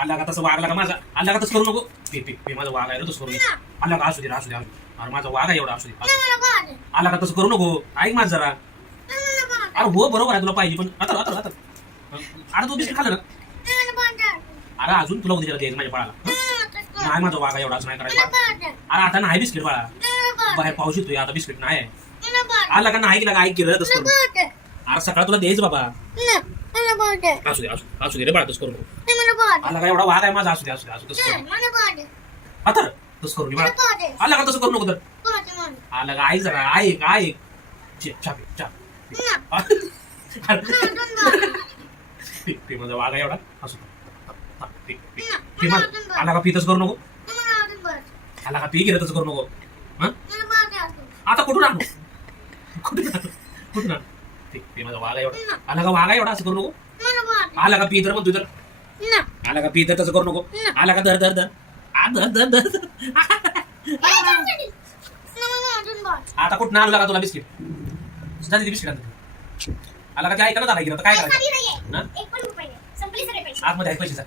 आला का तसं वागला का माझा? आला का तसं करू नको. पे पे पे माझा वाघ आहे रे, तसं करू नको. आला का असू दे असू दे असू दे. अरे माझा आहे एवढा असू दे. आला का तसं करू नको. ऐक माझ जरा. अरे हो बरोबर आहे तुला पाहिजे पण आता आता आता. अरे तू बिस्किट खाल्लं ना अरे अजून तुला उद्या द्यायचं माझ्या बाळाला? नाही माझा आहे एवढा असं नाही करायचं. अरे आता नाही बिस्किट बाळा. बाहेर पाऊस येतोय आता बिस्किट नाही. आहे. आला का नाही केला का ऐक केलं तसं करू अरे सकाळ तुला द्यायचं बाबा. असू दे असू असू दे रे बाळा तसं करू नको. आला का? एवढा वाघ आहे माझा. असू दे असू दे असू तसं करू. नको. आता तसं करू नये आला का? तसं करू नको तर. आला का? ऐक जरा ऐक ऐक चे, चा पे, चा. अरे, पे, पे माझा वाघ आहे एवढा. असू दे. हा, आला का? पी तसं करू नको? आला का? पी गेलं तसं करू नको? हं? आता कुठून आणू? कुठून आणू? कुठून आणू? पे माझा वाघ आहे एवढा. आला का? वाघ आहे एवढा? असं करू नको? आला का? पी तर मग तू तर. आला का पी तर तसं करू नको. आला का धर धर धर. आ, धर धर धर. आता कुठं आणलं का तुला बिस्किट? तिथे बिस्किट आणतो आला का ते ऐकायला झाला की आता काय करायचं? पैसे. आतमध्ये आहे पैसे जा.